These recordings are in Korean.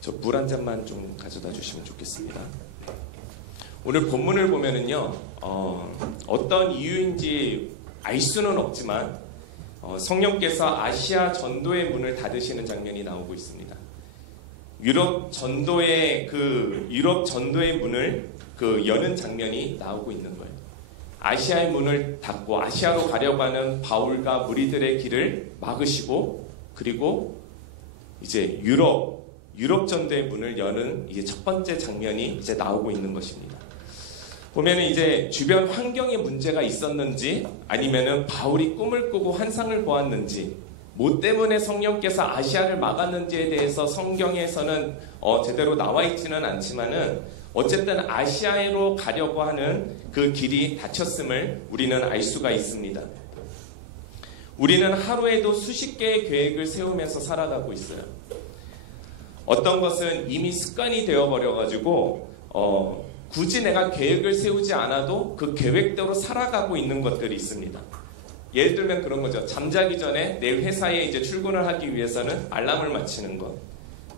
저 물 한 잔만 좀 가져다 주시면 좋겠습니다. 오늘 본문을 보면은요, 어떤 이유인지 알 수는 없지만 성령께서 아시아 전도의 문을 닫으시는 장면이 나오고 있습니다. 유럽 전도의 문을 여는 장면이 나오고 있는 거예요. 아시아의 문을 닫고 아시아로 가려고 하는 바울과 무리들의 길을 막으시고, 그리고 이제 유럽 전도의 문을 여는 이제 첫 번째 장면이 이제 나오고 있는 것입니다. 보면은 이제 주변 환경에 문제가 있었는지, 아니면은 바울이 꿈을 꾸고 환상을 보았는지, 뭐 때문에 성령께서 아시아를 막았는지에 대해서 성경에서는 제대로 나와 있지는 않지만은 어쨌든 아시아로 가려고 하는 그 길이 닫혔음을 우리는 알 수가 있습니다. 우리는 하루에도 수십 개의 계획을 세우면서 살아가고 있어요. 어떤 것은 이미 습관이 되어버려가지고 굳이 내가 계획을 세우지 않아도 그 계획대로 살아가고 있는 것들이 있습니다. 예를 들면 그런 거죠. 잠자기 전에 내일 회사에 이제 출근을 하기 위해서는 알람을 맞추는 것.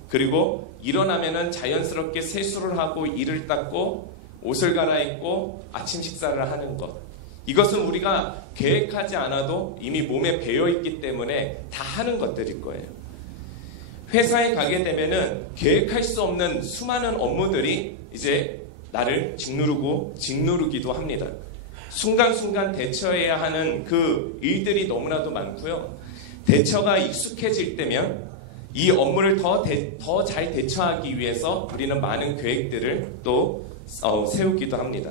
그리고 일어나면은 자연스럽게 세수를 하고 이를 닦고 옷을 갈아입고 아침 식사를 하는 것. 이것은 우리가 계획하지 않아도 이미 몸에 배어있기 때문에 다 하는 것들일 거예요. 회사에 가게 되면은 계획할 수 없는 수많은 업무들이 이제 나를 짓누르기도 합니다. 순간순간 대처해야 하는 그 일들이 너무나도 많고요. 대처가 익숙해질 때면 이 업무를 더 잘 대처하기 위해서 우리는 많은 계획들을 또 세우기도 합니다.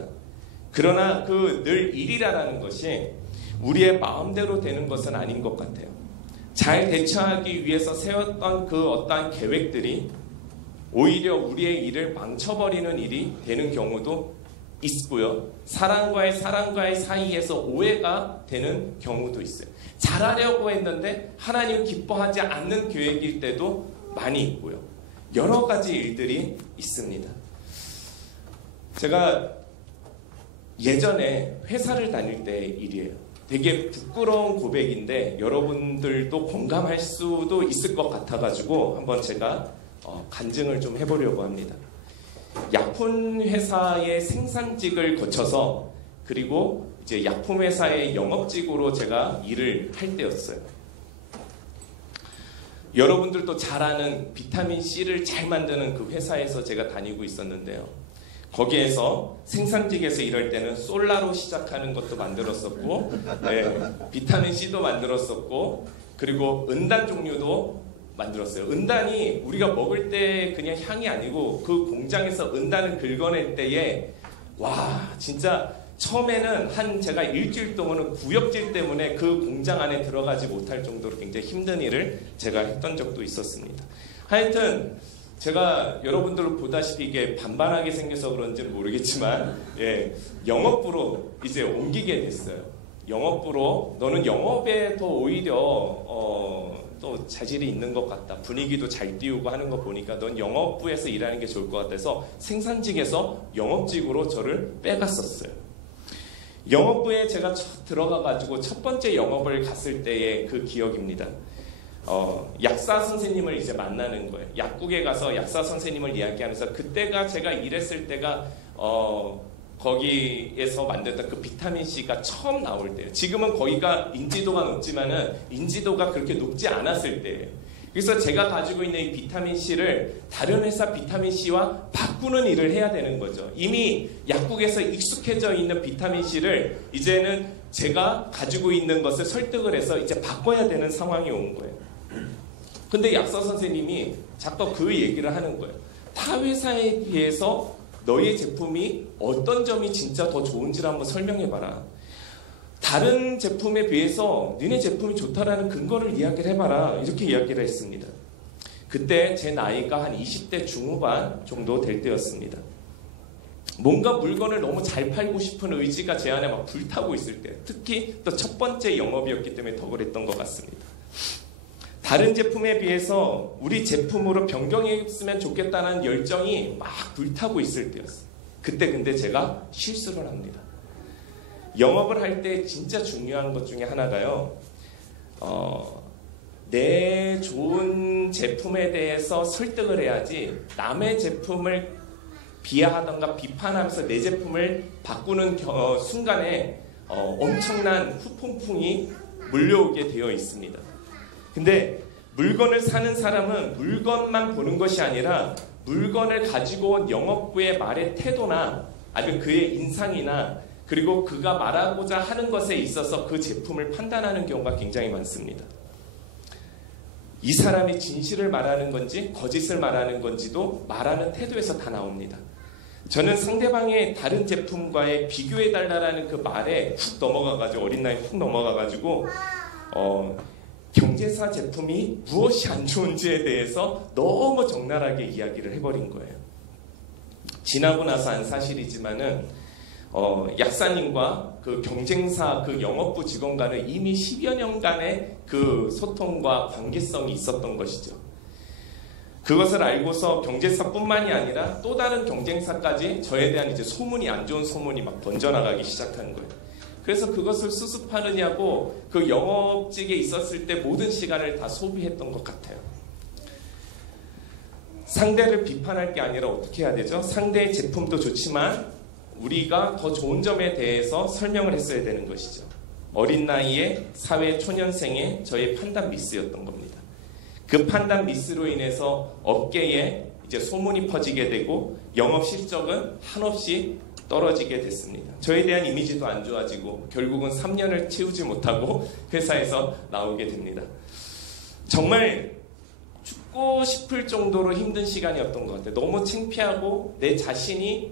그러나 그 늘 일이라는 것이 우리의 마음대로 되는 것은 아닌 것 같아요. 잘 대처하기 위해서 세웠던 그 어떠한 계획들이 오히려 우리의 일을 망쳐버리는 일이 되는 경우도 있고요. 사람과의 사이에서 오해가 되는 경우도 있어요. 잘하려고 했는데 하나님 기뻐하지 않는 계획일 때도 많이 있고요. 여러 가지 일들이 있습니다. 제가 예전에 회사를 다닐 때 일이에요. 되게 부끄러운 고백인데 여러분들도 공감할 수도 있을 것 같아가지고 한번 제가 간증을 좀 해보려고 합니다. 약품 회사의 생산직을 거쳐서 그리고 이제 약품 회사의 영업직으로 제가 일을 할 때였어요. 여러분들도 잘 아는 비타민 C를 잘 만드는 그 회사에서 제가 다니고 있었는데요. 거기에서 생산직에서 일할 때는 솔라로 시작하는 것도 만들었었고, 비타민 C도 만들었었고, 그리고 은단 종류도 만들었어요. 은단이 우리가 먹을 때 그냥 향이 아니고 그 공장에서 은단을 긁어낼 때에 와 진짜 처음에는 제가 일주일 동안은 구역질 때문에 그 공장 안에 들어가지 못할 정도로 굉장히 힘든 일을 제가 했던 적도 있었습니다. 하여튼 제가 여러분들 보다시피 이게 반반하게 생겨서 그런지는 모르겠지만 영업부로 이제 옮기게 됐어요. 영업부로 너는 영업에 더 오히려 또 자질이 있는 것 같다. 분위기도 잘 띄우고 하는 거 보니까 넌 영업부에서 일하는 게 좋을 것 같아서 생산직에서 영업직으로 저를 빼갔었어요. 영업부에 제가 들어가가지고 첫 번째 영업을 갔을 때의 그 기억입니다. 약사 선생님을 이제 만나는 거예요. 약국에 가서 약사 선생님을 이야기하면서 그때가 제가 일했을 때가 거기에서 만들었던 그 비타민C가 처음 나올 때예요. 지금은 거기가 인지도가 높지만은 인지도가 그렇게 높지 않았을 때예요. 그래서 제가 가지고 있는 이 비타민C를 다른 회사 비타민C와 바꾸는 일을 해야 되는 거죠. 이미 약국에서 익숙해져 있는 비타민C를 이제는 제가 가지고 있는 것을 설득을 해서 이제 바꿔야 되는 상황이 온 거예요. 근데 약사 선생님이 자꾸 그 얘기를 하는 거예요. 타 회사에 비해서 너의 제품이 어떤 점이 진짜 더 좋은지를 한번 설명해봐라. 다른 제품에 비해서 너네 제품이 좋다라는 근거를 이야기를 해봐라. 이렇게 이야기를 했습니다. 그때 제 나이가 한 20대 중후반 정도 될 때였습니다. 뭔가 물건을 너무 잘 팔고 싶은 의지가 제 안에 막 불타고 있을 때, 특히 또 첫 번째 영업이었기 때문에 더 그랬던 것 같습니다. 다른 제품에 비해서 우리 제품으로 변경했으면 좋겠다는 열정이 막 불타고 있을 때였어요. 그때 근데 제가 실수를 합니다. 영업을 할 때 진짜 중요한 것 중에 하나가요. 내 좋은 제품에 대해서 설득을 해야지 남의 제품을 비하하던가 비판하면서 내 제품을 바꾸는 순간에 엄청난 후폭풍이 몰려오게 되어 있습니다. 근데 물건을 사는 사람은 물건만 보는 것이 아니라 물건을 가지고 온 영업부의 말의 태도나 아니면 그의 인상이나 그리고 그가 말하고자 하는 것에 있어서 그 제품을 판단하는 경우가 굉장히 많습니다. 이 사람이 진실을 말하는 건지 거짓을 말하는 건지도 말하는 태도에서 다 나옵니다. 저는 상대방의 다른 제품과의 비교해달라는 그 말에 훅 넘어가가지고 어린 나이에 훅 넘어가가지고 경제사 제품이 무엇이 안 좋은지에 대해서 너무 적나라하게 이야기를 해버린 거예요. 지나고 나서 안 사실이지만은 약사님과 그 경쟁사 그 영업부 직원과는 이미 10여 년간의 그 소통과 관계성이 있었던 것이죠. 그것을 알고서 경제사뿐만이 아니라 또 다른 경쟁사까지 저에 대한 이제 소문이 안 좋은 소문이 막 번져나가기 시작한 거예요. 그래서 그것을 수습하느냐고 그 영업직에 있었을 때 모든 시간을 다 소비했던 것 같아요. 상대를 비판할 게 아니라 어떻게 해야 되죠? 상대의 제품도 좋지만 우리가 더 좋은 점에 대해서 설명을 했어야 되는 것이죠. 어린 나이에 사회 초년생의 저의 판단 미스였던 겁니다. 그 판단 미스로 인해서 업계에 이제 소문이 퍼지게 되고 영업 실적은 한없이 떨어지게 됐습니다. 저에 대한 이미지도 안 좋아지고 결국은 3년을 채우지 못하고 회사에서 나오게 됩니다. 정말 죽고 싶을 정도로 힘든 시간이었던 것 같아요. 너무 창피하고 내 자신이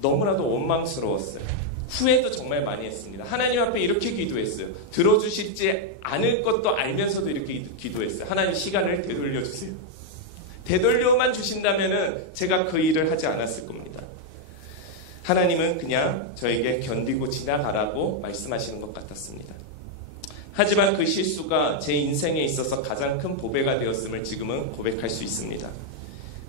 너무나도 원망스러웠어요. 후회도 정말 많이 했습니다. 하나님 앞에 이렇게 기도했어요. 들어주실지 않을 것도 알면서도 이렇게 기도했어요. 하나님 시간을 되돌려주세요. 되돌려만 주신다면 제가 그 일을 하지 않았을 겁니다. 하나님은 그냥 저에게 견디고 지나가라고 말씀하시는 것 같았습니다. 하지만 그 실수가 제 인생에 있어서 가장 큰 보배가 되었음을 지금은 고백할 수 있습니다.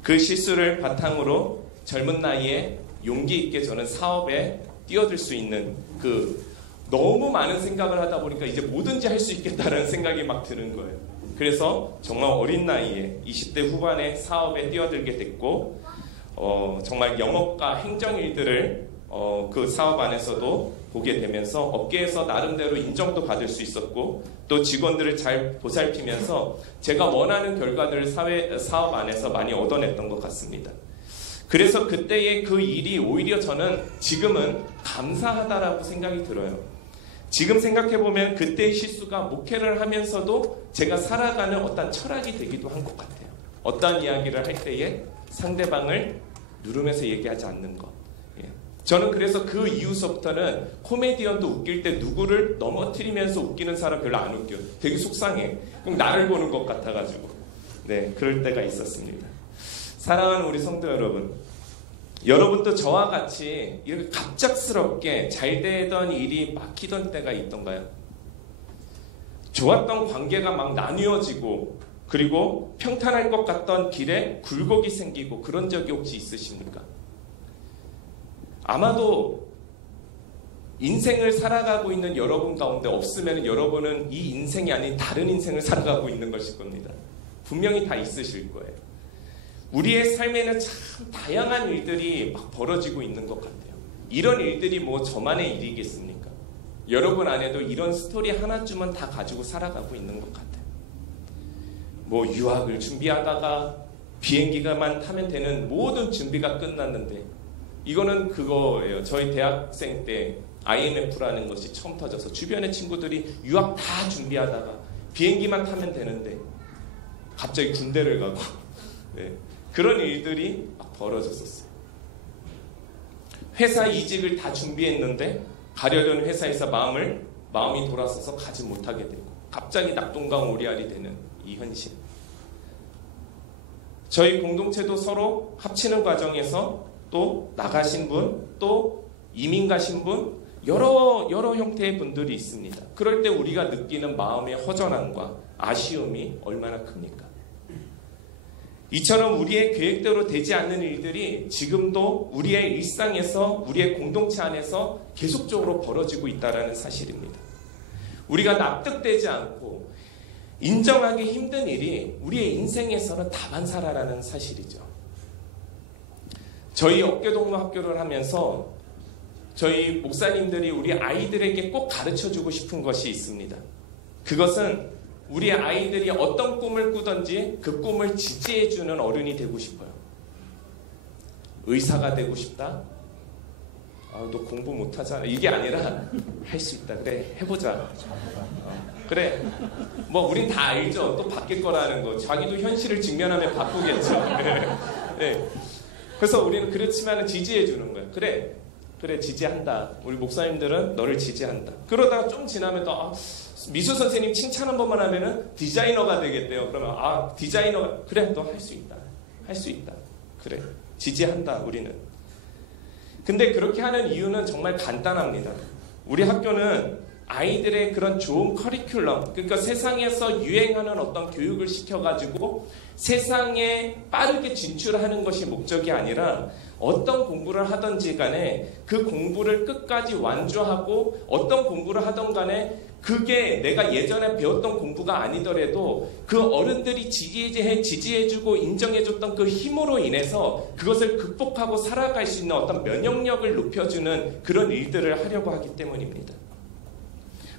그 실수를 바탕으로 젊은 나이에 용기 있게 저는 사업에 뛰어들 수 있는 그 너무 많은 생각을 하다 보니까 이제 뭐든지 할 수 있겠다는 생각이 막 드는 거예요. 그래서 정말 어린 나이에 20대 후반에 사업에 뛰어들게 됐고 정말 영업과 행정 일들을 그 사업 안에서도 보게 되면서 업계에서 나름대로 인정도 받을 수 있었고 또 직원들을 잘 보살피면서 제가 원하는 결과들을 사업 안에서 많이 얻어냈던 것 같습니다. 그래서 그때의 그 일이 오히려 저는 지금은 감사하다라고 생각이 들어요. 지금 생각해보면 그때의 실수가 목회를 하면서도 제가 살아가는 어떤 철학이 되기도 한 것 같아요. 어떤 이야기를 할 때에 상대방을 누르면서 얘기하지 않는 것. 저는 그래서 그 이후서부터는 코미디언도 웃길 때 누구를 넘어뜨리면서 웃기는 사람 별로 안 웃겨요. 되게 속상해. 그럼 나를 보는 것 같아가지고. 네, 그럴 때가 있었습니다. 사랑하는 우리 성도 여러분, 여러분도 저와 같이 이렇게 갑작스럽게 잘 되던 일이 막히던 때가 있던가요? 좋았던 관계가 막 나뉘어지고 그리고 평탄할 것 같던 길에 굴곡이 생기고 그런 적이 혹시 있으십니까? 아마도 인생을 살아가고 있는 여러분 가운데 없으면 여러분은 이 인생이 아닌 다른 인생을 살아가고 있는 것일 겁니다. 분명히 다 있으실 거예요. 우리의 삶에는 참 다양한 일들이 막 벌어지고 있는 것 같아요. 이런 일들이 뭐 저만의 일이겠습니까? 여러분 안에도 이런 스토리 하나쯤은 다 가지고 살아가고 있는 것 같아요. 뭐 유학을 준비하다가 비행기가만 타면 되는 모든 준비가 끝났는데 이거는 그거예요. 저희 대학생 때 IMF라는 것이 처음 터져서 주변의 친구들이 유학 다 준비하다가 비행기만 타면 되는데 갑자기 군대를 가고 네. 그런 일들이 막 벌어졌었어요. 회사 이직을 다 준비했는데 가려던 회사에서 마음이 돌아서서 가지 못하게 되고 갑자기 낙동강 오리알이 되는 이 현실. 저희 공동체도 서로 합치는 과정에서 또 나가신 분, 또 이민 가신 분, 여러 형태의 분들이 있습니다. 그럴 때 우리가 느끼는 마음의 허전함과 아쉬움이 얼마나 큽니까? 이처럼 우리의 계획대로 되지 않는 일들이 지금도 우리의 일상에서 우리의 공동체 안에서 계속적으로 벌어지고 있다는 사실입니다. 우리가 납득되지 않고 인정하기 힘든 일이 우리의 인생에서는 다반사라는 사실이죠. 저희 어깨동무 학교를 하면서 저희 목사님들이 우리 아이들에게 꼭 가르쳐주고 싶은 것이 있습니다. 그것은 우리 아이들이 어떤 꿈을 꾸든지 그 꿈을 지지해주는 어른이 되고 싶어요. 의사가 되고 싶다? 너 공부 못하잖아. 이게 아니라 할 수 있다. 그래, 해보자. 그래, 뭐 우린 다 알죠. 또 바뀔 거라는 거. 자기도 현실을 직면하면 바꾸겠죠. 네. 그래서 우리는 그렇지만 지지해주는 거예요. 그래, 지지한다. 우리 목사님들은 너를 지지한다. 그러다가 좀 지나면 또 미수 선생님 칭찬 한 번만 하면은 디자이너가 되겠대요. 그러면 디자이너가 그래, 너 할 수 있다. 할 수 있다. 그래, 지지한다. 우리는. 근데 그렇게 하는 이유는 정말 간단합니다. 우리 학교는 아이들의 그런 좋은 커리큘럼, 그러니까 세상에서 유행하는 어떤 교육을 시켜가지고 세상에 빠르게 진출하는 것이 목적이 아니라 어떤 공부를 하든지 간에 그 공부를 끝까지 완주하고 어떤 공부를 하든 간에 그게 내가 예전에 배웠던 공부가 아니더라도 그 어른들이 지지해주고 인정해줬던 그 힘으로 인해서 그것을 극복하고 살아갈 수 있는 어떤 면역력을 높여주는 그런 일들을 하려고 하기 때문입니다.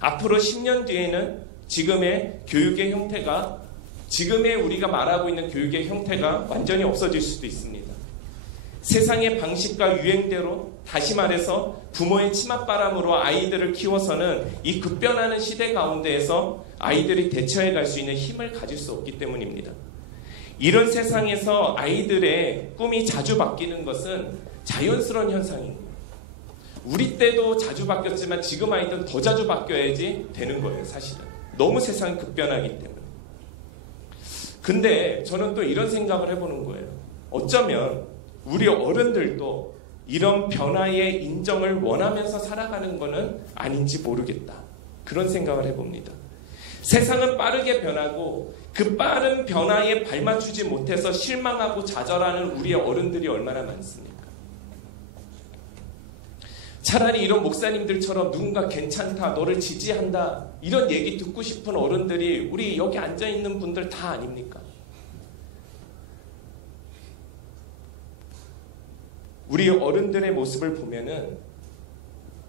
앞으로 10년 뒤에는 지금의 교육의 형태가, 지금의 우리가 말하고 있는 교육의 형태가 완전히 없어질 수도 있습니다. 세상의 방식과 유행대로, 다시 말해서 부모의 치맛바람으로 아이들을 키워서는 이 급변하는 시대 가운데에서 아이들이 대처해 갈 수 있는 힘을 가질 수 없기 때문입니다. 이런 세상에서 아이들의 꿈이 자주 바뀌는 것은 자연스러운 현상입니다. 우리 때도 자주 바뀌었지만 지금 아이들은 더 자주 바뀌어야지 되는 거예요, 사실은. 너무 세상이 급변하기 때문에. 근데 저는 또 이런 생각을 해보는 거예요. 어쩌면 우리 어른들도 이런 변화의 인정을 원하면서 살아가는 것은 아닌지 모르겠다. 그런 생각을 해봅니다. 세상은 빠르게 변하고 그 빠른 변화에 발맞추지 못해서 실망하고 좌절하는 우리의 어른들이 얼마나 많습니까? 차라리 이런 목사님들처럼 누군가 괜찮다, 너를 지지한다, 이런 얘기 듣고 싶은 어른들이 우리 여기 앉아있는 분들 다 아닙니까? 우리 어른들의 모습을 보면은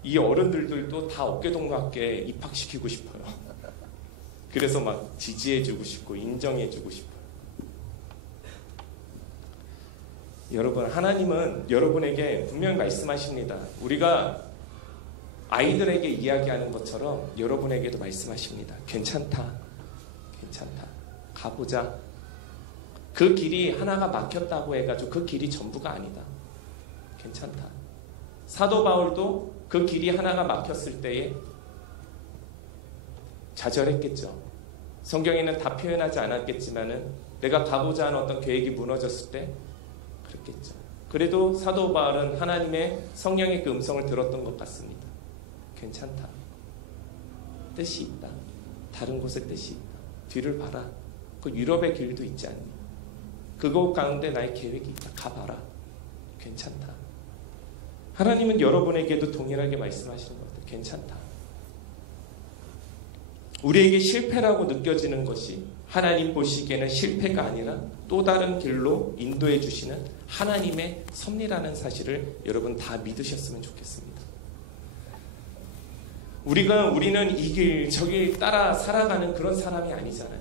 이 어른들도 다 어깨동무학교에 입학시키고 싶어요. 그래서 막 지지해주고 싶고 인정해주고 싶어요. 여러분, 하나님은 여러분에게 분명히 말씀하십니다. 우리가 아이들에게 이야기하는 것처럼 여러분에게도 말씀하십니다. 괜찮다. 가보자. 그 길이 하나가 막혔다고 해가지고 그 길이 전부가 아니다. 괜찮다. 사도 바울도 그 길이 하나가 막혔을 때에 좌절했겠죠. 성경에는 다 표현하지 않았겠지만은 내가 가고자 하는 어떤 계획이 무너졌을 때 그랬겠죠. 그래도 사도 바울은 하나님의 성령의 그 음성을 들었던 것 같습니다. 괜찮다. 뜻이 있다. 다른 곳에 뜻이 있다. 뒤를 봐라. 그 유럽의 길도 있지 않니? 그곳 가운데 나의 계획이 있다. 가봐라. 괜찮다. 하나님은 여러분에게도 동일하게 말씀하시는 것 같아요. 괜찮다. 우리에게 실패라고 느껴지는 것이 하나님 보시기에는 실패가 아니라 또 다른 길로 인도해 주시는 하나님의 섭리라는 사실을 여러분 다 믿으셨으면 좋겠습니다. 우리는 이 길, 저 길 따라 살아가는 그런 사람이 아니잖아요.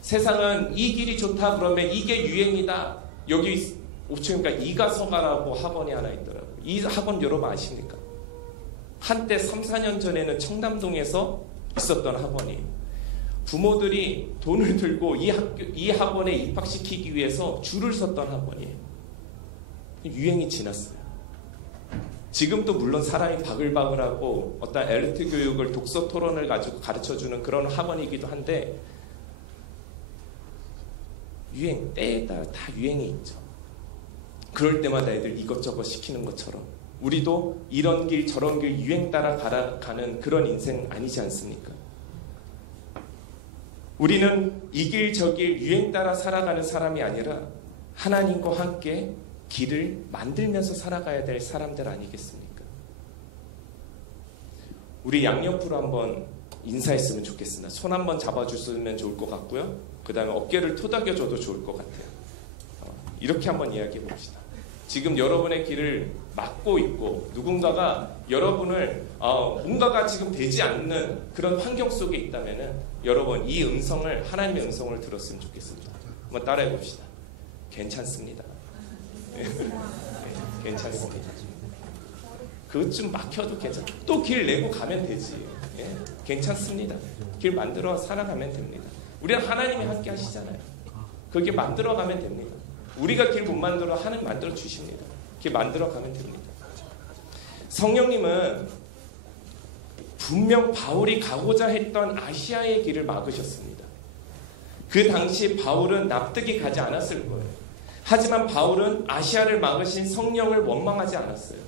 세상은 이 길이 좋다 그러면 이게 유행이다. 여기 그러니까 이가서가라고 학원이 하나 있더라고요. 이 학원 여러분 아십니까? 한때 3, 4년 전에는 청담동에서 있었던 학원이에요. 부모들이 돈을 들고 이 학원에 입학시키기 위해서 줄을 섰던 학원이에요. 유행이 지났어요. 지금도 물론 사람이 바글바글하고 어떤 엘리트 교육을 독서 토론을 가지고 가르쳐주는 그런 학원이기도 한데 때에 따라 다 유행이 있죠. 그럴 때마다 애들 이것저것 시키는 것처럼 우리도 이런 길 저런 길 유행 따라 가는 그런 인생 아니지 않습니까? 우리는 이 길 저 길 유행 따라 살아가는 사람이 아니라 하나님과 함께 길을 만들면서 살아가야 될 사람들 아니겠습니까? 우리 양옆으로 한번 인사했으면 좋겠습니다. 손 한번 잡아줬으면 좋을 것 같고요. 그 다음에 어깨를 토닥여줘도 좋을 것 같아요. 이렇게 한번 이야기해 봅시다. 지금 여러분의 길을 막고 있고 누군가가 여러분을 뭔가가 지금 되지 않는 그런 환경 속에 있다면은 여러분 이 음성을, 하나님의 음성을 들었으면 좋겠습니다. 한번 따라해 봅시다. 괜찮습니다. 괜찮습니다. 그것 막혀도 괜찮아. 또 길 내고 가면 되지. 괜찮습니다. 길 만들어 살아가면 됩니다. 우리는 하나님이 함께 하시잖아요. 그렇게 만들어 가면 됩니다. 우리가 길 못 만들어 하나님 만들어 주십니다. 길 만들어 가면 됩니다. 성령님은 분명 바울이 가고자 했던 아시아의 길을 막으셨습니다. 그 당시 바울은 납득이 가지 않았을 거예요. 하지만 바울은 아시아를 막으신 성령을 원망하지 않았어요.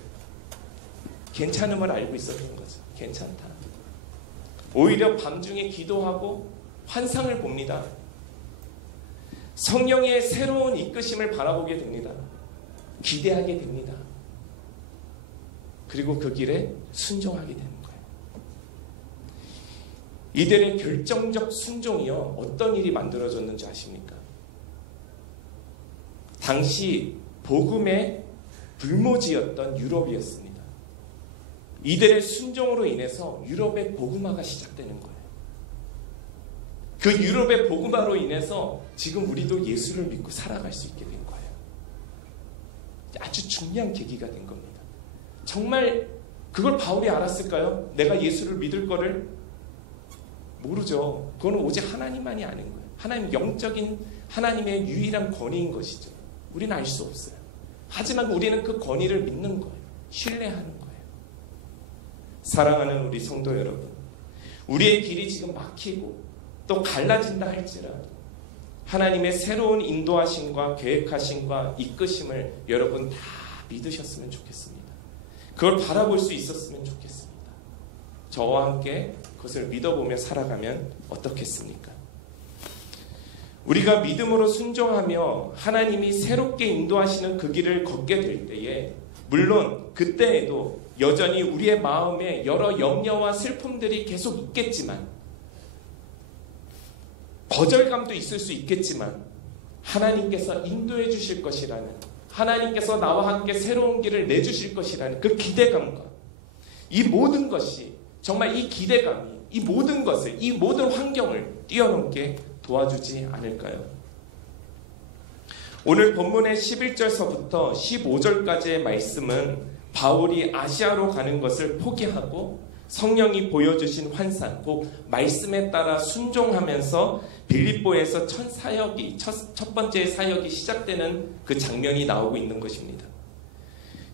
괜찮음을 알고 있었던 거죠. 괜찮다. 오히려 밤중에 기도하고 환상을 봅니다. 성령의 새로운 이끄심을 바라보게 됩니다. 기대하게 됩니다. 그리고 그 길에 순종하게 되는 거예요. 이들의 결정적 순종이요, 어떤 일이 만들어졌는지 아십니까? 당시 복음의 불모지였던 유럽이었습니다. 이들의 순종으로 인해서 유럽의 복음화가 시작되는 거예요. 그 유럽의 복음화로 인해서 지금 우리도 예수를 믿고 살아갈 수 있게 된 거예요. 아주 중요한 계기가 된 겁니다. 정말 그걸 바울이 알았을까요? 내가 예수를 믿을 거를? 모르죠. 그건 오직 하나님만이 아는 거예요. 하나님, 영적인 하나님의 유일한 권위인 것이죠. 우리는 알 수 없어요. 하지만 우리는 그 권위를 믿는 거예요. 신뢰하는 거예요. 사랑하는 우리 성도 여러분, 우리의 길이 지금 막히고 또 갈라진다 할지라도 하나님의 새로운 인도하심과 계획하심과 이끄심을 여러분 다 믿으셨으면 좋겠습니다. 그걸 바라볼 수 있었으면 좋겠습니다. 저와 함께 그것을 믿어보며 살아가면 어떻겠습니까? 우리가 믿음으로 순종하며 하나님이 새롭게 인도하시는 그 길을 걷게 될 때에, 물론 그때에도 여전히 우리의 마음에 여러 염려와 슬픔들이 계속 있겠지만, 거절감도 있을 수 있겠지만, 하나님께서 인도해 주실 것이라는, 하나님께서 나와 함께 새로운 길을 내주실 것이라는 그 기대감과 이 모든 것이, 정말 이 기대감이 이 모든 것을, 이 모든 환경을 뛰어넘게 도와주지 않을까요? 오늘 본문의 11절서부터 15절까지의 말씀은 바울이 아시아로 가는 것을 포기하고 성령이 보여주신 환상, 곧 말씀에 따라 순종하면서 빌립보에서 첫 번째 사역이 시작되는 그 장면이 나오고 있는 것입니다.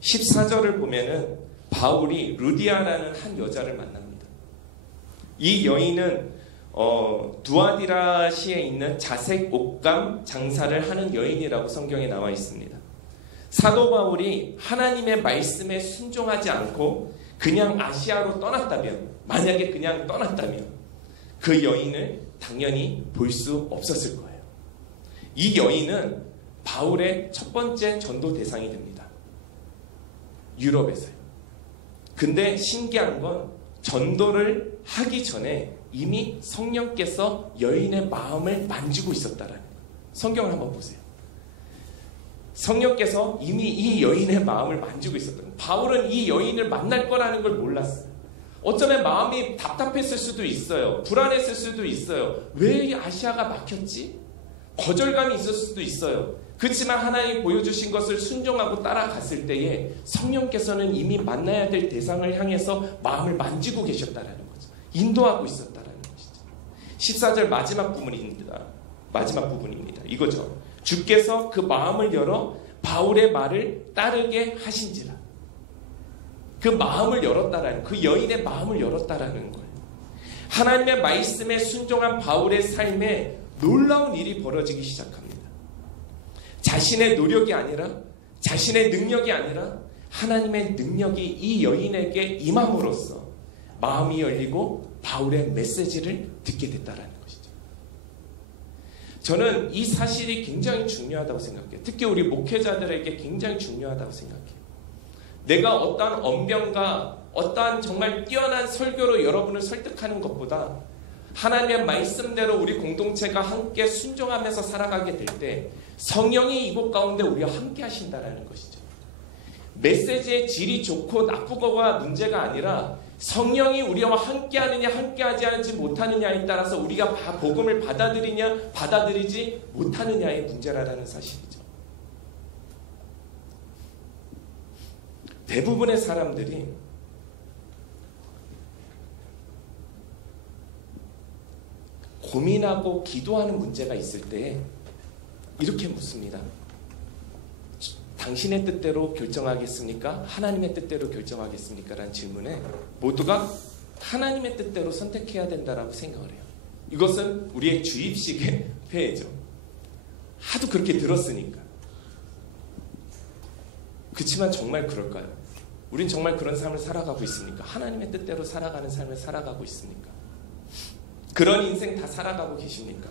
14절을 보면은 바울이 루디아라는 한 여자를 만납니다. 이 여인은 두아디라시에 있는 자색 옷감 장사를 하는 여인이라고 성경에 나와 있습니다. 사도 바울이 하나님의 말씀에 순종하지 않고 그냥 아시아로 떠났다면, 만약에 그냥 떠났다면 그 여인을 당연히 볼 수 없었을 거예요. 이 여인은 바울의 첫 번째 전도 대상이 됩니다. 유럽에서요. 근데 신기한 건 전도를 하기 전에 이미 성령께서 여인의 마음을 만지고 있었다라는 거예요. 성경을 한번 보세요. 성령께서 이미 이 여인의 마음을 만지고 있었다는 거예요. 바울은 이 여인을 만날 거라는 걸 몰랐어요. 어쩌면 마음이 답답했을 수도 있어요. 불안했을 수도 있어요. 왜 아시아가 막혔지? 거절감이 있을 수도 있어요. 그렇지만 하나님이 보여주신 것을 순종하고 따라갔을 때에 성령께서는 이미 만나야 될 대상을 향해서 마음을 만지고 계셨다라는 거죠. 인도하고 있었다라는 것이죠. 14절 마지막 부분입니다. 마지막 부분입니다. 이거죠. 주께서 그 마음을 열어 바울의 말을 따르게 하신지라. 그 마음을 열었다라는, 그 여인의 마음을 열었다라는 거예요. 하나님의 말씀에 순종한 바울의 삶에 놀라운 일이 벌어지기 시작합니다. 자신의 노력이 아니라, 자신의 능력이 아니라 하나님의 능력이 이 여인에게 임함으로써 마음이 열리고 바울의 메시지를 듣게 됐다라는 것이죠. 저는 이 사실이 굉장히 중요하다고 생각해요. 특히 우리 목회자들에게 굉장히 중요하다고 생각해요. 내가 어떠한 언변과 어떠한 정말 뛰어난 설교로 여러분을 설득하는 것보다 하나님의 말씀대로 우리 공동체가 함께 순종하면서 살아가게 될 때 성령이 이곳 가운데 우리와 함께 하신다는 것이죠. 메시지의 질이 좋고 나쁘고가 문제가 아니라 성령이 우리와 함께 하느냐 함께하지 않지 못하느냐에 따라서 우리가 복음을 받아들이냐 받아들이지 못하느냐의 문제라는 사실이죠. 대부분의 사람들이 고민하고 기도하는 문제가 있을 때 이렇게 묻습니다. 당신의 뜻대로 결정하겠습니까? 하나님의 뜻대로 결정하겠습니까? 라는 질문에 모두가 하나님의 뜻대로 선택해야 된다라고 생각을 해요. 이것은 우리의 주입식의 폐해죠. 하도 그렇게 들었으니까. 그렇지만 정말 그럴까요? 우린 정말 그런 삶을 살아가고 있습니까? 하나님의 뜻대로 살아가는 삶을 살아가고 있습니까? 그런 인생 다 살아가고 계십니까?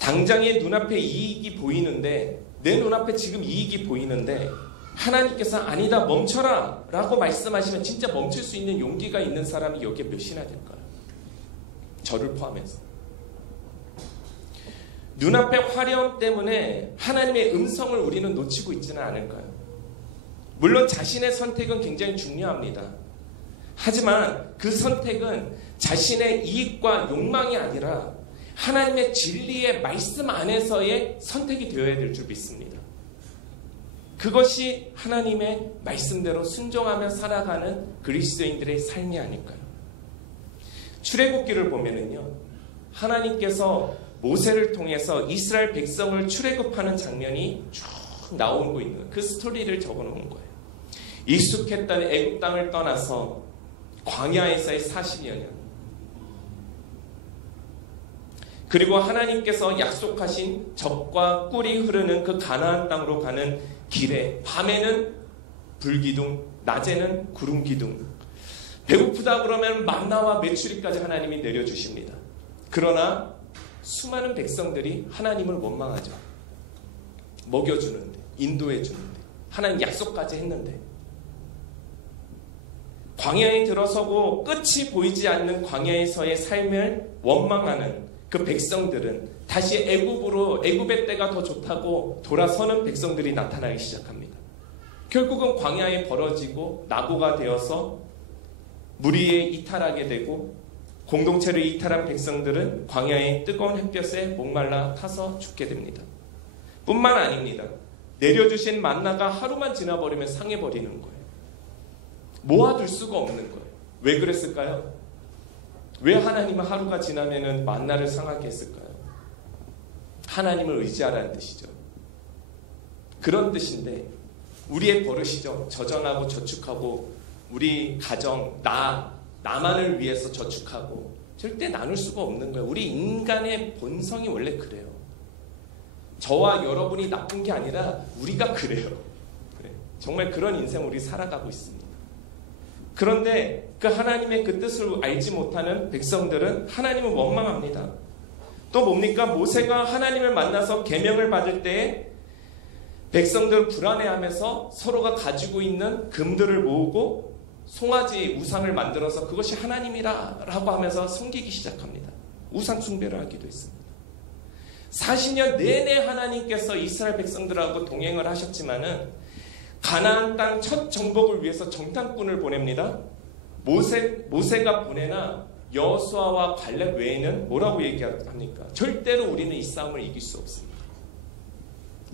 당장의 눈앞에 이익이 보이는데 내 눈앞에 지금 이익이 보이는데 하나님께서 아니다 멈춰라 라고 말씀하시면 진짜 멈출 수 있는 용기가 있는 사람이 여기에 몇이나 될까요? 저를 포함해서. 눈앞의 화려함 때문에 하나님의 음성을 우리는 놓치고 있지는 않을까요? 물론 자신의 선택은 굉장히 중요합니다. 하지만 그 선택은 자신의 이익과 욕망이 아니라 하나님의 진리의 말씀 안에서의 선택이 되어야 될 줄 믿습니다. 그것이 하나님의 말씀대로 순종하며 살아가는 그리스도인들의 삶이 아닐까요? 출애굽기를 보면은요, 하나님께서 모세를 통해서 이스라엘 백성을 출애굽하는 장면이 쭉 나오고 있는 그 스토리를 적어놓은 거예요. 익숙했던 애굽 땅을 떠나서 광야에서의 40여 년, 그리고 하나님께서 약속하신 젖과 꿀이 흐르는 그 가나안 땅으로 가는 길에 밤에는 불기둥, 낮에는 구름기둥, 배고프다 그러면 만나와 메추리까지 하나님이 내려주십니다. 그러나 수많은 백성들이 하나님을 원망하죠. 먹여주는데, 인도해주는데, 하나님 약속까지 했는데, 광야에 들어서고 끝이 보이지 않는 광야에서의 삶을 원망하는 그 백성들은 다시 애굽의 때가 더 좋다고 돌아서는 백성들이 나타나기 시작합니다. 결국은 광야에 벌어지고 낙오가 되어서 무리에 이탈하게 되고 공동체를 이탈한 백성들은 광야의 뜨거운 햇볕에 목말라 타서 죽게 됩니다. 뿐만 아닙니다. 내려주신 만나가 하루만 지나버리면 상해버리는 거예요. 모아둘 수가 없는 거예요. 왜 그랬을까요? 왜 하나님은 하루가 지나면은 만나를 상하게 했을까요? 하나님을 의지하라는 뜻이죠. 그런 뜻인데 우리의 버릇이죠. 저전하고 저축하고 우리 가정, 나만을 위해서 저축하고 절대 나눌 수가 없는 거예요. 우리 인간의 본성이 원래 그래요. 저와 여러분이 나쁜 게 아니라 우리가 그래요. 그래. 정말 그런 인생 우리 살아가고 있습니다. 그런데 그 하나님의 그 뜻을 알지 못하는 백성들은 하나님을 원망합니다. 또 뭡니까? 모세가 하나님을 만나서 계명을 받을 때 백성들은 불안해하면서 서로가 가지고 있는 금들을 모으고 송아지 우상을 만들어서 그것이 하나님이라고 하면서 섬기기 시작합니다. 우상 숭배를 하기도 했습니다. 40년 내내 하나님께서 이스라엘 백성들하고 동행을 하셨지만은 가나안 땅 첫 정복을 위해서 정탐꾼을 보냅니다. 모세가 보내나 여호수아와 갈렙 외에는 뭐라고 얘기합니까? 절대로 우리는 이 싸움을 이길 수 없습니다.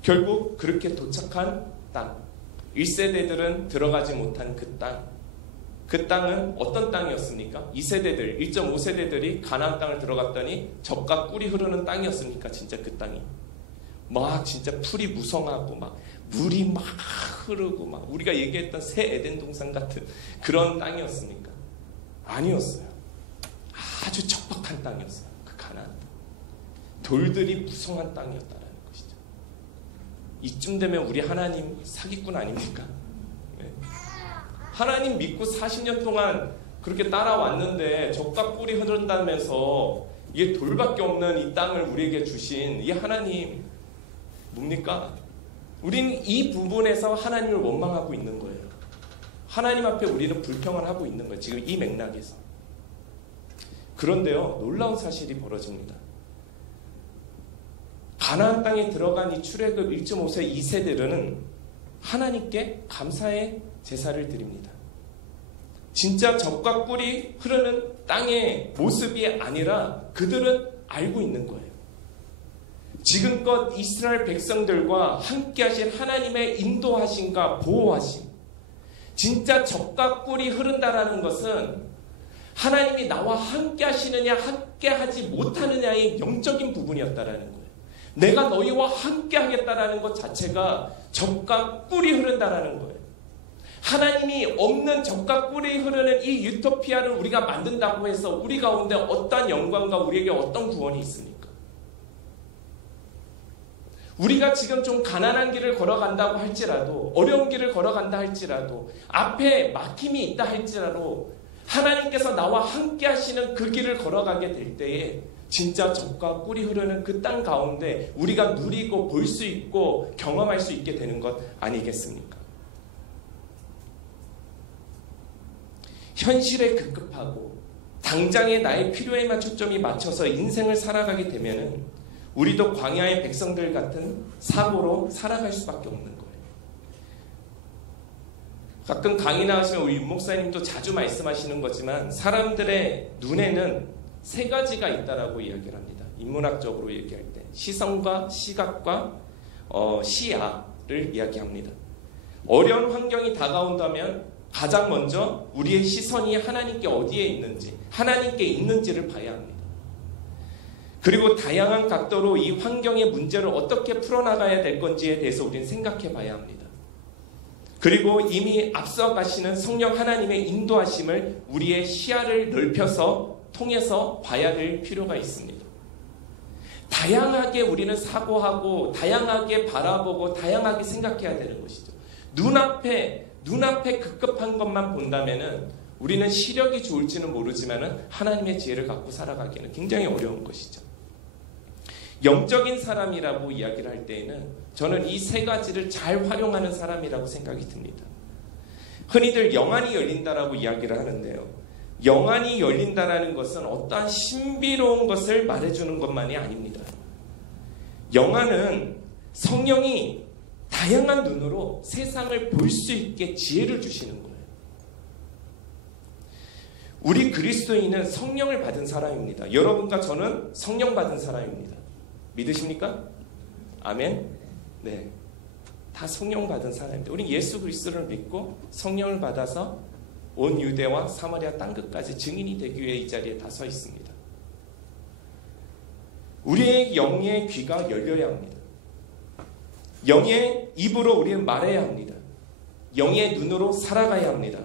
결국 그렇게 도착한 땅, 1세대들은 들어가지 못한 그 땅은 어떤 땅이었습니까? 2세대들, 1.5세대들이 가나안 땅을 들어갔더니 젖과 꿀이 흐르는 땅이었습니까? 진짜 그 땅이 막 진짜 풀이 무성하고 막 물이 막 흐르고 막 우리가 얘기했던 새 에덴 동산 같은 그런 땅이었습니까? 아니었어요. 아주 척박한 땅이었어요. 그 가나안 땅. 돌들이 무성한 땅이었다라는 것이죠. 이쯤 되면 우리 하나님 사기꾼 아닙니까? 네. 하나님 믿고 40년 동안 그렇게 따라왔는데 젖과 꿀이 흐른다면서 이게 돌밖에 없는 이 땅을 우리에게 주신 이 하나님 뭡니까? 우린 이 부분에서 하나님을 원망하고 있는 거예요. 하나님 앞에 우리는 불평을 하고 있는 거예요. 지금 이 맥락에서. 그런데요, 놀라운 사실이 벌어집니다. 가나안 땅에 들어간 이 출애굽 1.5세 이 세대들은 하나님께 감사의 제사를 드립니다. 진짜 젖과 꿀이 흐르는 땅의 모습이 아니라 그들은 알고 있는 거예요. 지금껏 이스라엘 백성들과 함께 하신 하나님의 인도하심과 보호하심, 진짜 젖과 꿀이 흐른다라는 것은 하나님이 나와 함께 하시느냐 함께 하지 못하느냐의 영적인 부분이었다라는 거예요. 내가 너희와 함께 하겠다라는 것 자체가 젖과 꿀이 흐른다라는 거예요. 하나님이 없는 젖과 꿀이 흐르는 이 유토피아를 우리가 만든다고 해서 우리 가운데 어떤 영광과 우리에게 어떤 구원이 있습니까? 우리가 지금 좀 가난한 길을 걸어간다고 할지라도, 어려운 길을 걸어간다 할지라도, 앞에 막힘이 있다 할지라도 하나님께서 나와 함께 하시는 그 길을 걸어가게 될 때에 진짜 젖과 꿀이 흐르는 그 땅 가운데 우리가 누리고 볼 수 있고 경험할 수 있게 되는 것 아니겠습니까? 현실에 급급하고 당장의 나의 필요에만 초점이 맞춰서 인생을 살아가게 되면은 우리도 광야의 백성들 같은 사고로 살아갈 수밖에 없는 거예요. 가끔 강의 나가시면 우리 윤 목사님도 자주 말씀하시는 거지만 사람들의 눈에는 세 가지가 있다라고 이야기를 합니다. 인문학적으로 얘기할 때 시선과 시각과 시야를 이야기합니다. 어려운 환경이 다가온다면 가장 먼저 우리의 시선이 하나님께 어디에 있는지, 하나님께 있는지를 봐야 합니다. 그리고 다양한 각도로 이 환경의 문제를 어떻게 풀어나가야 될 건지에 대해서 우리는 생각해 봐야 합니다. 그리고 이미 앞서 가시는 성령 하나님의 인도하심을 우리의 시야를 넓혀서 통해서 봐야 될 필요가 있습니다. 다양하게 우리는 사고하고 다양하게 바라보고 다양하게 생각해야 되는 것이죠. 눈앞에 급급한 것만 본다면은 우리는 시력이 좋을지는 모르지만은 하나님의 지혜를 갖고 살아가기는 굉장히 어려운 것이죠. 영적인 사람이라고 이야기를 할 때에는 저는 이 세 가지를 잘 활용하는 사람이라고 생각이 듭니다. 흔히들 영안이 열린다라고 이야기를 하는데요. 영안이 열린다라는 것은 어떠한 신비로운 것을 말해주는 것만이 아닙니다. 영안은 성령이 다양한 눈으로 세상을 볼 수 있게 지혜를 주시는 거예요. 우리 그리스도인은 성령을 받은 사람입니다. 여러분과 저는 성령 받은 사람입니다. 믿으십니까? 아멘? 네. 다 성령 받은 사람입니다. 우리 예수 그리스도를 믿고 성령을 받아서 온 유대와 사마리아 땅끝까지 증인이 되기 위해 이 자리에 다 서 있습니다. 우리의 영의 귀가 열려야 합니다. 영의 입으로 우리는 말해야 합니다. 영의 눈으로 살아가야 합니다.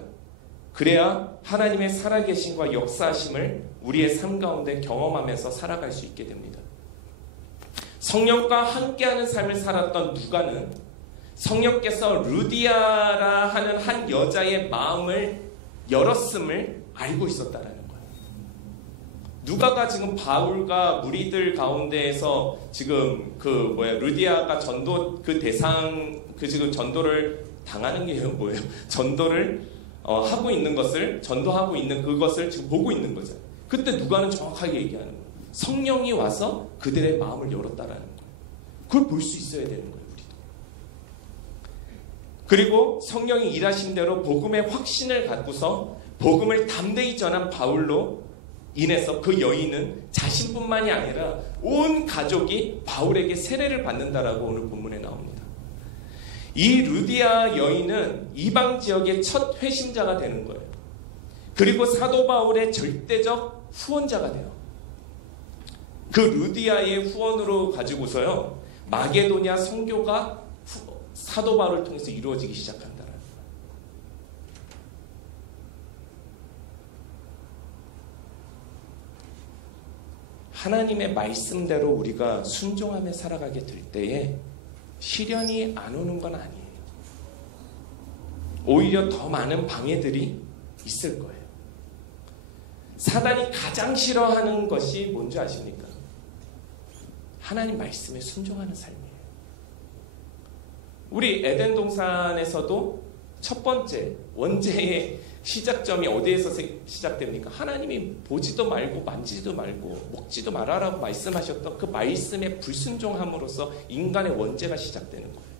그래야 하나님의 살아계심과 역사하심을 우리의 삶 가운데 경험하면서 살아갈 수 있게 됩니다. 성령과 함께하는 삶을 살았던 누가는 성령께서 루디아라 하는 한 여자의 마음을 열었음을 알고 있었다라는 거예요. 누가가 지금 바울과 무리들 가운데에서 지금 루디아가 전도 지금 전도를 당하는 게 뭐예요? 전도를 하고 있는 것을 전도하고 있는 그것을 지금 보고 있는 거죠. 그때 누가는 정확하게 얘기하는 거예요. 성령이 와서 그들의 마음을 열었다라는 거예요. 그걸 볼 수 있어야 되는 거예요. 우리도. 그리고 성령이 일하신 대로 복음의 확신을 갖고서 복음을 담대히 전한 바울로 인해서 그 여인은 자신뿐만이 아니라 온 가족이 바울에게 세례를 받는다라고 오늘 본문에 나옵니다. 이 루디아 여인은 이방 지역의 첫 회심자가 되는 거예요. 그리고 사도 바울의 절대적 후원자가 돼요. 그 루디아의 후원으로 가지고서요 마게도냐 선교가 사도 바울을 통해서 이루어지기 시작한다는 거예요. 하나님의 말씀대로 우리가 순종하며 살아가게 될 때에 시련이 안 오는 건 아니에요. 오히려 더 많은 방해들이 있을 거예요. 사단이 가장 싫어하는 것이 뭔지 아십니까? 하나님 말씀에 순종하는 삶이에요. 우리 에덴 동산에서도 첫 번째 원죄의 시작점이 어디에서 시작됩니까? 하나님이 보지도 말고 만지지도 말고 먹지도 말아라고 말씀하셨던 그 말씀에 불순종함으로써 인간의 원죄가 시작되는 거예요.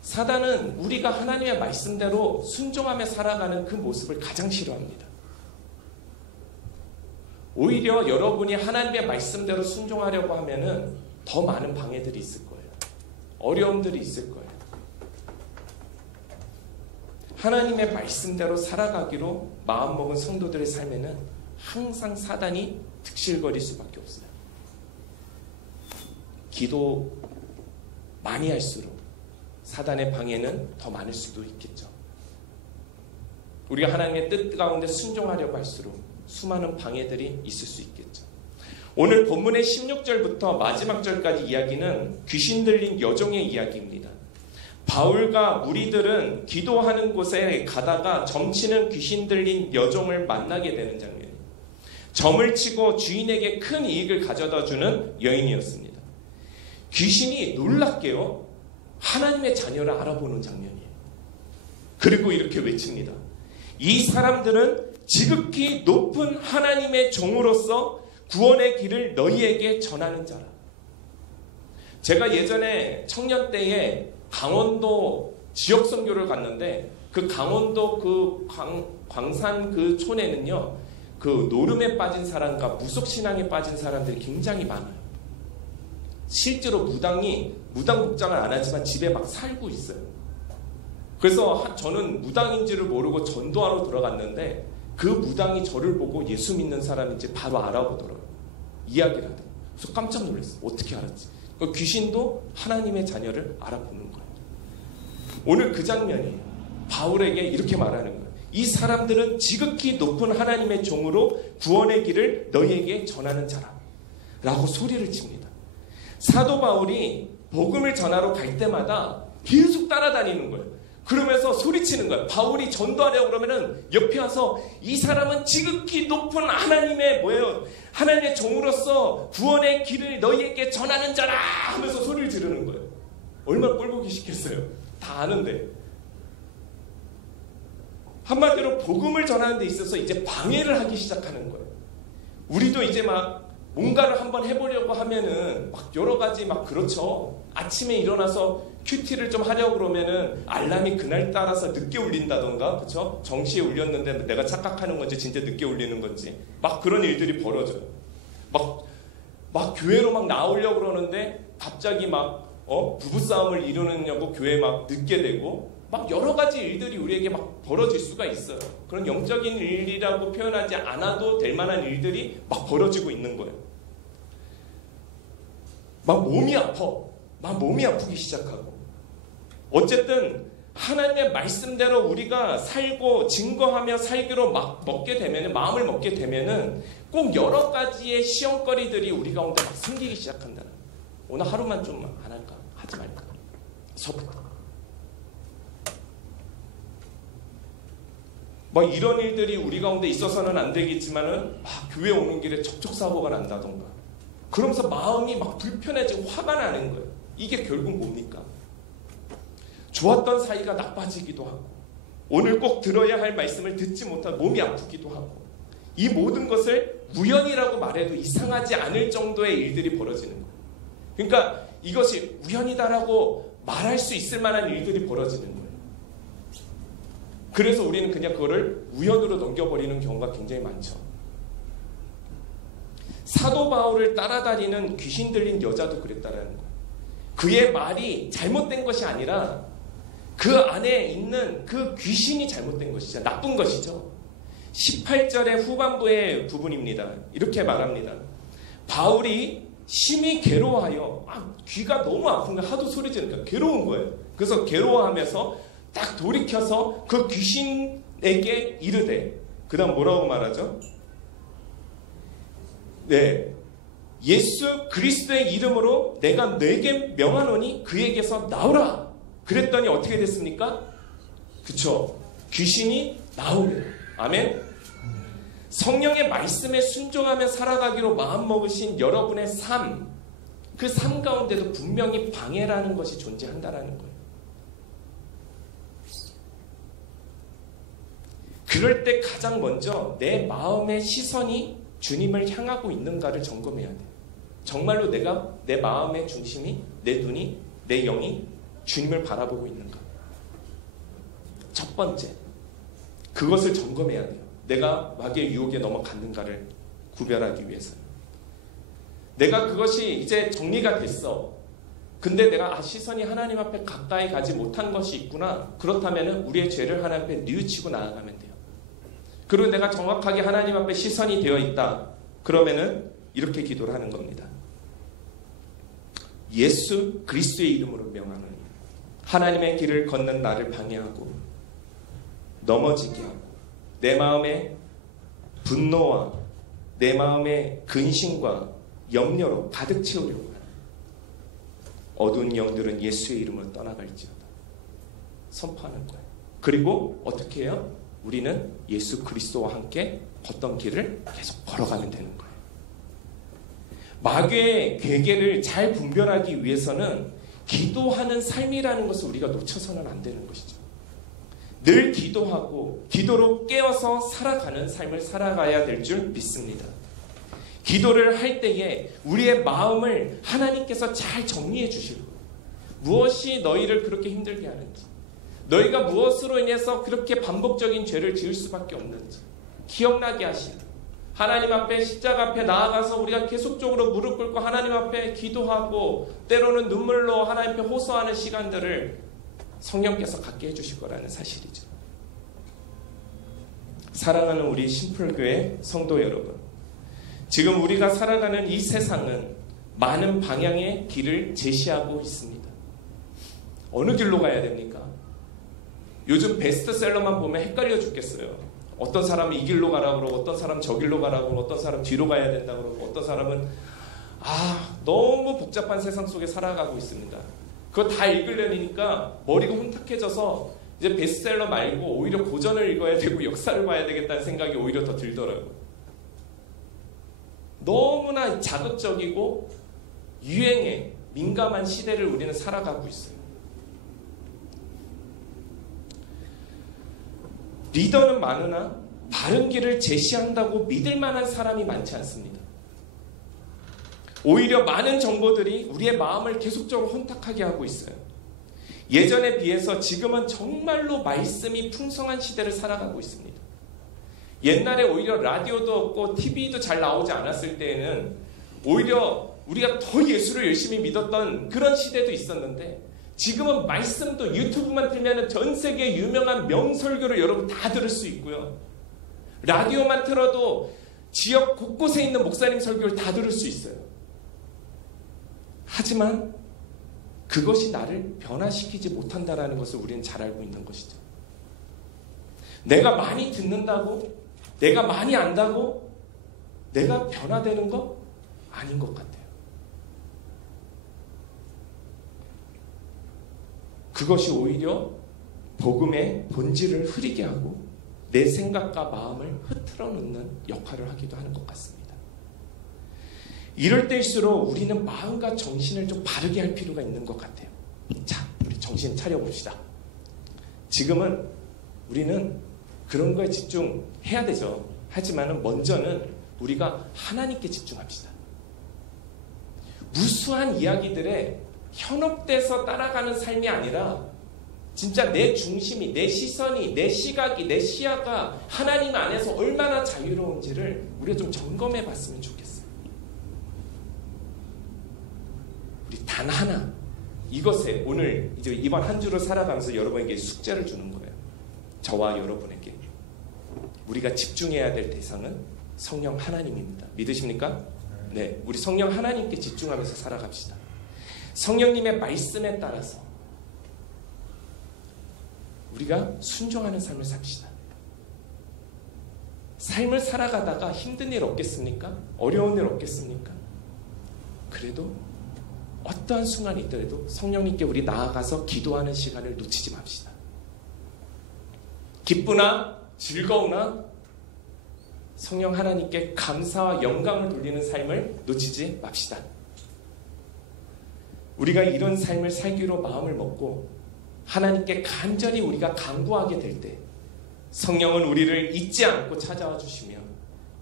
사단은 우리가 하나님의 말씀대로 순종하며 살아가는 그 모습을 가장 싫어합니다. 오히려 여러분이 하나님의 말씀대로 순종하려고 하면은 더 많은 방해들이 있을 거예요. 어려움들이 있을 거예요. 하나님의 말씀대로 살아가기로 마음먹은 성도들의 삶에는 항상 사단이 득실거릴 수밖에 없어요. 기도 많이 할수록 사단의 방해는 더 많을 수도 있겠죠. 우리가 하나님의 뜻 가운데 순종하려고 할수록 수많은 방해들이 있을 수 있겠죠. 오늘 본문의 16절부터 마지막 절까지 이야기는 귀신 들린 여종의 이야기입니다. 바울과 무리들은 기도하는 곳에 가다가 점치는 귀신 들린 여종을 만나게 되는 장면이에요. 점을 치고 주인에게 큰 이익을 가져다 주는 여인이었습니다. 귀신이 놀랍게요 하나님의 자녀를 알아보는 장면이에요. 그리고 이렇게 외칩니다. 이 사람들은 지극히 높은 하나님의 종으로서 구원의 길을 너희에게 전하는 자라. 제가 예전에 청년 때에 강원도 지역 선교를 갔는데 그 강원도 그 광산 그 촌에는요 그 노름에 빠진 사람과 무속신앙에 빠진 사람들이 굉장히 많아요. 실제로 무당 복장을 안 하지만 집에 막 살고 있어요. 그래서 저는 무당인지를 모르고 전도하러 들어갔는데 그 무당이 저를 보고 예수 믿는 사람인지 바로 알아보더라고요. 이야기를 하더라고요. 그래서 깜짝 놀랐어요. 어떻게 알았지? 그러니까 귀신도 하나님의 자녀를 알아보는 거예요. 오늘 그 장면이 바울에게 이렇게 말하는 거예요. 이 사람들은 지극히 높은 하나님의 종으로 구원의 길을 너희에게 전하는 자라 라고 소리를 칩니다. 사도 바울이 복음을 전하러 갈 때마다 계속 따라다니는 거예요. 그러면서 소리치는 거예요. 바울이 전도하려고 그러면은 옆에 와서 이 사람은 지극히 높은 하나님의 하나님의 종으로서 구원의 길을 너희에게 전하는 자라 하면서 소리를 지르는 거예요. 얼마나 꼴보기 싫겠어요. 다 아는데. 한마디로 복음을 전하는 데 있어서 이제 방해를 하기 시작하는 거예요. 우리도 이제 막 뭔가를 한번 해보려고 하면은 막 여러 가지 막 그렇죠. 아침에 일어나서 큐티를 좀 하려고 그러면은 알람이 그날 따라서 늦게 울린다던가, 그렇죠? 정시에 울렸는데 내가 착각하는 건지 진짜 늦게 울리는 건지 막 그런 일들이 벌어져요. 막 교회로 막 나오려고 그러는데 갑자기 막 부부싸움을 이루느냐고 교회 막 늦게 되고 막 여러 가지 일들이 우리에게 막 벌어질 수가 있어요. 그런 영적인 일이라고 표현하지 않아도 될 만한 일들이 막 벌어지고 있는 거예요. 막 몸이 아프기 시작하고. 어쨌든 하나님의 말씀대로 우리가 살고 증거하며 살기로 마음을 먹게 되면은 꼭 여러 가지의 시험거리들이 우리 가운데 막 생기기 시작한다는 거예요. 오늘 하루만 좀 안 할까? 하지 말까? 서부터. 막 이런 일들이 우리 가운데 있어서는 안 되겠지만은 막 교회 오는 길에 접촉사고가 난다던가. 그러면서 마음이 막 불편해지고 화가 나는 거예요. 이게 결국 뭡니까? 좋았던 사이가 나빠지기도 하고 오늘 꼭 들어야 할 말씀을 듣지 못하고 몸이 아프기도 하고 이 모든 것을 우연이라고 말해도 이상하지 않을 정도의 일들이 벌어지는 거예요. 그러니까 이것이 우연이다라고 말할 수 있을 만한 일들이 벌어지는 거예요. 그래서 우리는 그냥 그거를 우연으로 넘겨버리는 경우가 굉장히 많죠. 사도 바울을 따라다니는 귀신 들린 여자도 그랬다라는 거예요. 그의 말이 잘못된 것이 아니라 그 안에 있는 그 귀신이 잘못된 것이죠. 나쁜 것이죠. 18절의 후반부의 부분입니다. 이렇게 말합니다. 바울이 심히 괴로워하여 귀가 너무 아픈 거야. 하도 소리 지르니까 괴로운 거예요. 그래서 괴로워하면서 딱 돌이켜서 그 귀신에게 이르되 그 다음 뭐라고 말하죠? 네, 예수 그리스도의 이름으로 내가 내게 명하노니 그에게서 나오라. 그랬더니 어떻게 됐습니까? 그쵸? 귀신이 나오래. 아멘. 성령의 말씀에 순종하며 살아가기로 마음먹으신 여러분의 삶, 그 삶 가운데도 분명히 방해라는 것이 존재한다라는 거예요. 그럴 때 가장 먼저 내 마음의 시선이 주님을 향하고 있는가를 점검해야 돼. 정말로 내 마음의 중심이, 내 눈이, 내 영이 주님을 바라보고 있는가. 첫 번째, 그것을 점검해야 돼요. 내가 마귀의 유혹에 넘어갔는가를 구별하기 위해서. 내가 그것이 이제 정리가 됐어. 근데 내가 시선이 하나님 앞에 가까이 가지 못한 것이 있구나. 그렇다면 우리의 죄를 하나님 앞에 뉘우치고 나아가면 돼요. 그리고 내가 정확하게 하나님 앞에 시선이 되어 있다. 그러면은 이렇게 기도를 하는 겁니다. 예수 그리스도의 이름으로 명하노니 하나님의 길을 걷는 나를 방해하고 넘어지게 하고 내 마음의 분노와 내 마음의 근심과 염려로 가득 채우려고 하는 어두운 영들은 예수의 이름으로 떠나갈지어다. 선포하는 거예요. 그리고 어떻게 해요? 우리는 예수 그리스도와 함께 걷던 길을 계속 걸어가면 되는 거예요. 마귀의 괴계를 잘 분별하기 위해서는 기도하는 삶이라는 것을 우리가 놓쳐서는 안 되는 것이죠. 늘 기도하고 기도로 깨어서 살아가는 삶을 살아가야 될 줄 믿습니다. 기도를 할 때에 우리의 마음을 하나님께서 잘 정리해 주시고 무엇이 너희를 그렇게 힘들게 하는지, 너희가 무엇으로 인해서 그렇게 반복적인 죄를 지을 수밖에 없는지 기억나게 하시고, 하나님 앞에 십자가 앞에 나아가서 우리가 계속적으로 무릎 꿇고 하나님 앞에 기도하고 때로는 눈물로 하나님 앞에 호소하는 시간들을 성령께서 갖게 해주실 거라는 사실이죠. 사랑하는 우리 심플교회 성도 여러분, 지금 우리가 살아가는 이 세상은 많은 방향의 길을 제시하고 있습니다. 어느 길로 가야 됩니까? 요즘 베스트셀러만 보면 헷갈려 죽겠어요. 어떤 사람은 이 길로 가라고 그러고, 어떤 사람은 저 길로 가라고 그러고, 어떤 사람은 뒤로 가야 된다고 그러고, 어떤 사람은 너무 복잡한 세상 속에 살아가고 있습니다. 그거 다 읽으려니까 머리가 혼탁해져서 이제 베스트셀러 말고 오히려 고전을 읽어야 되고 역사를 봐야 되겠다는 생각이 오히려 더 들더라고요. 너무나 자극적이고 유행에 민감한 시대를 우리는 살아가고 있어요. 리더는 많으나 바른 길을 제시한다고 믿을 만한 사람이 많지 않습니다. 오히려 많은 정보들이 우리의 마음을 계속적으로 혼탁하게 하고 있어요. 예전에 비해서 지금은 정말로 말씀이 풍성한 시대를 살아가고 있습니다. 옛날에 오히려 라디오도 없고 TV도 잘 나오지 않았을 때에는 오히려 우리가 더 예수를 열심히 믿었던 그런 시대도 있었는데, 지금은 말씀도 유튜브만 틀면 전 세계 유명한 명설교를 여러분 다 들을 수 있고요. 라디오만 틀어도 지역 곳곳에 있는 목사님 설교를 다 들을 수 있어요. 하지만 그것이 나를 변화시키지 못한다는 것을 우리는 잘 알고 있는 것이죠. 내가 많이 듣는다고, 내가 많이 안다고 내가 변화되는 거 아닌 것 같아요. 그것이 오히려 복음의 본질을 흐리게 하고 내 생각과 마음을 흐트러 놓는 역할을 하기도 하는 것 같습니다. 이럴 때일수록 우리는 마음과 정신을 좀 바르게 할 필요가 있는 것 같아요. 자, 우리 정신 차려봅시다. 지금은 우리는 그런 거에 집중해야 되죠. 하지만 먼저는 우리가 하나님께 집중합시다. 무수한 이야기들에 현혹돼서 따라가는 삶이 아니라 진짜 내 중심이, 내 시선이, 내 시각이, 내 시야가 하나님 안에서 얼마나 자유로운지를 우리가 좀 점검해 봤으면 좋겠어요. 우리 단 하나, 이것에 오늘 이제 이번 한 주를 살아가면서 여러분에게 숙제를 주는 거예요. 저와 여러분에게. 우리가 집중해야 될 대상은 성령 하나님입니다. 믿으십니까? 네, 우리 성령 하나님께 집중하면서 살아갑시다. 성령님의 말씀에 따라서 우리가 순종하는 삶을 삽시다. 삶을 살아가다가 힘든 일 없겠습니까? 어려운 일 없겠습니까? 그래도 어떠한 순간이 있더라도 성령님께 우리 나아가서 기도하는 시간을 놓치지 맙시다. 기쁘나 즐거우나 성령 하나님께 감사와 영광을 돌리는 삶을 놓치지 맙시다. 우리가 이런 삶을 살기로 마음을 먹고 하나님께 간절히 우리가 간구하게 될 때 성령은 우리를 잊지 않고 찾아와 주시며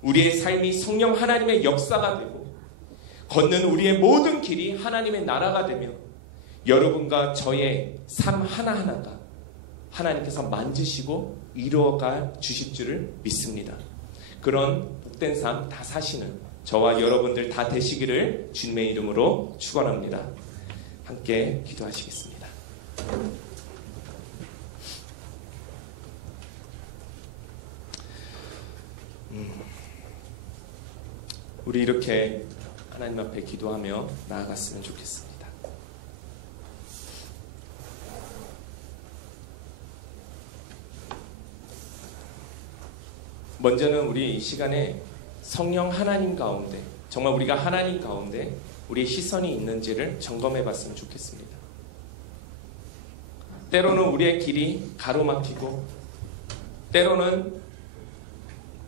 우리의 삶이 성령 하나님의 역사가 되고 걷는 우리의 모든 길이 하나님의 나라가 되며 여러분과 저의 삶 하나하나가 하나님께서 만지시고 이루어가 주실 줄을 믿습니다. 그런 복된 삶 다 사시는 저와 여러분들 다 되시기를 주님의 이름으로 축원합니다. 함께 기도하시겠습니다. 우리 이렇게 하나님 앞에 기도하며 나아갔으면 좋겠습니다. 먼저는 우리 이 시간에 성령 하나님 가운데, 정말 우리가 하나님 가운데 우리의 시선이 있는지를 점검해 봤으면 좋겠습니다. 때로는 우리의 길이 가로막히고 때로는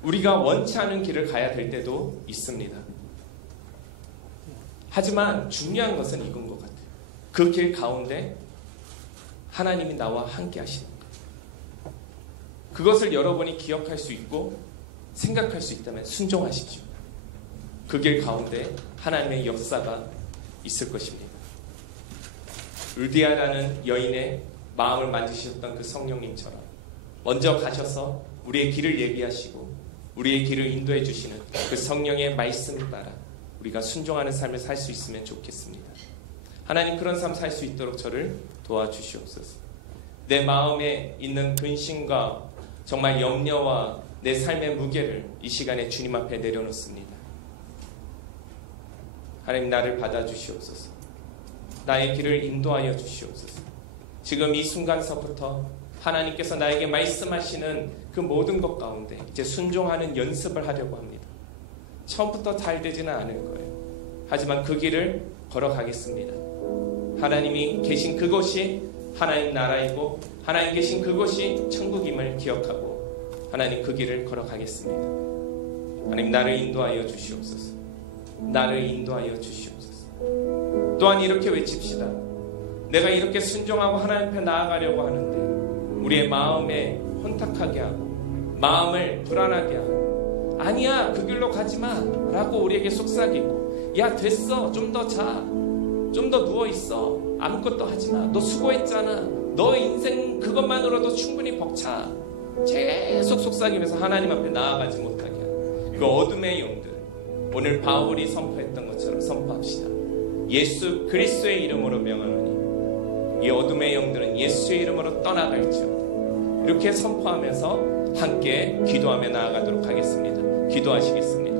우리가 원치 않은 길을 가야 될 때도 있습니다. 하지만 중요한 것은 이건 것 같아요. 그 길 가운데 하나님이 나와 함께 하시는 것. 그것을 여러분이 기억할 수 있고 생각할 수 있다면 순종하십시오. 그 길 가운데 하나님의 역사가 있을 것입니다. 울디아라는 여인의 마음을 만지셨던 그 성령님처럼 먼저 가셔서 우리의 길을 예비하시고 우리의 길을 인도해 주시는 그 성령의 말씀 따라 우리가 순종하는 삶을 살 수 있으면 좋겠습니다. 하나님, 그런 삶 살 수 있도록 저를 도와주시옵소서. 내 마음에 있는 근심과 정말 염려와 내 삶의 무게를 이 시간에 주님 앞에 내려놓습니다. 하나님, 나를 받아주시옵소서. 나의 길을 인도하여 주시옵소서. 지금 이 순간서부터 하나님께서 나에게 말씀하시는 그 모든 것 가운데 이제 순종하는 연습을 하려고 합니다. 처음부터 잘 되지는 않을 거예요. 하지만 그 길을 걸어가겠습니다. 하나님이 계신 그곳이 하나님 나라이고 하나님 계신 그곳이 천국임을 기억하고 하나님 그 길을 걸어가겠습니다. 하나님, 나를 인도하여 주시옵소서. 나를 인도하여 주시옵소서. 또한 이렇게 외칩시다. 내가 이렇게 순종하고 하나님 앞에 나아가려고 하는데 우리의 마음에 혼탁하게 하고 마음을 불안하게 하고 아니야, 그 길로 가지마 라고 우리에게 속삭이고 야, 됐어, 좀 더 자, 좀 더 누워있어, 아무것도 하지마, 너 수고했잖아, 너 인생 그것만으로도 충분히 벅차, 계속 속삭이면서 하나님 앞에 나아가지 못하게 하는 그 어둠의 영들, 오늘 바울이 선포했던 것처럼 선포합시다. 예수 그리스도의 이름으로 명하노니 이 어둠의 영들은 예수의 이름으로 떠나갈지어다. 이렇게 선포하면서 함께 기도하며 나아가도록 하겠습니다. 기도하시겠습니다.